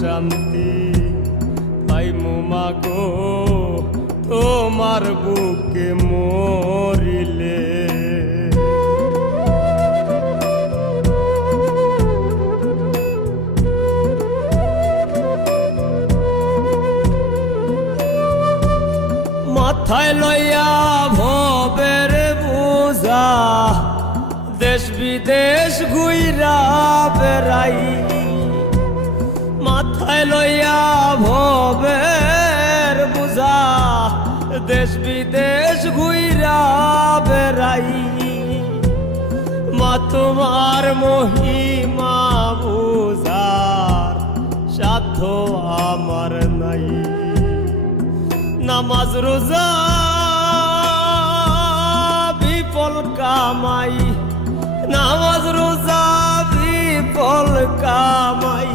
শান্তি পাইমু মাগো তোমার বুকে মরিলে। মাথায় লইয়া ভবের বোঝা দেশ বিদেশ ঘুইরা বেড়াই, মাথায় লইয়া ভবের বোঝা দেশ বিদেশ ঘুইরা বেড়াই। মা তোমার মহিমা বুঝার সাধ্য আমার নাই। নামাজ রোজা বিফল কামাই, নামাজ রোজা বিফল কামাই,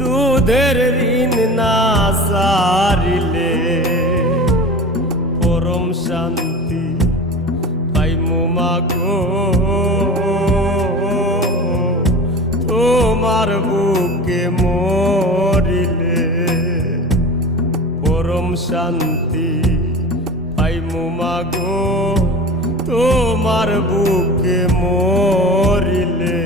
দুধের ঋণ না সারিলে পরম শান্তি পাইমু মাগো তোমার বুকে মরিলে। পরম শান্তি পাইমু মাগো তোমার বুকে মরিলে।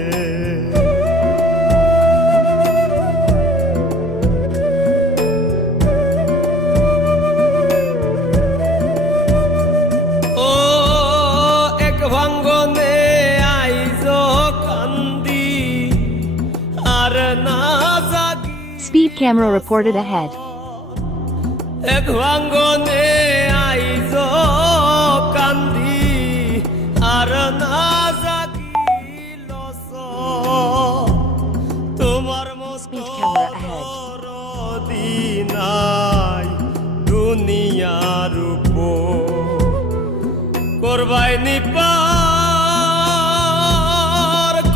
ও এক ভাঙ্গনে আইজ কান্দি আর না জাগি। Speed camera reported ahead. এক ভাঙ্গনে আইজ কান্দি আর না জাগিল তোমার মতো দিনাই দুনিয়ার উপর করবাই নিপার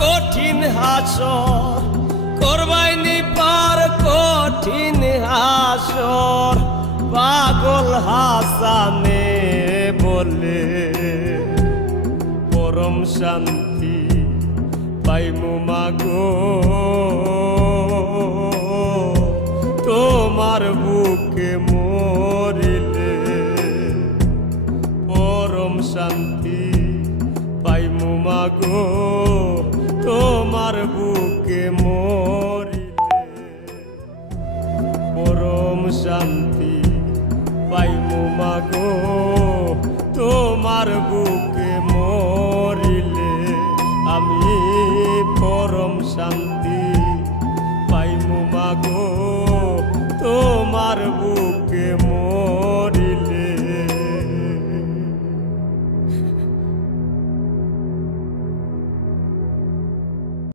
কঠিন হাসর, করবাই নিপার কঠিন হাসর। পাগল হাসানে বলে পরম শান্তি পাইমু মাগো তোমার বুকে মরিলে। পরম শান্তি পাইমু মাগো তোমার বুকে মরিলে। পরম শান্তি পাইমু মাগো তোমার বুকে মরিলে। আমি পরম শান্তি পাইমু মাগো তোমার বুকে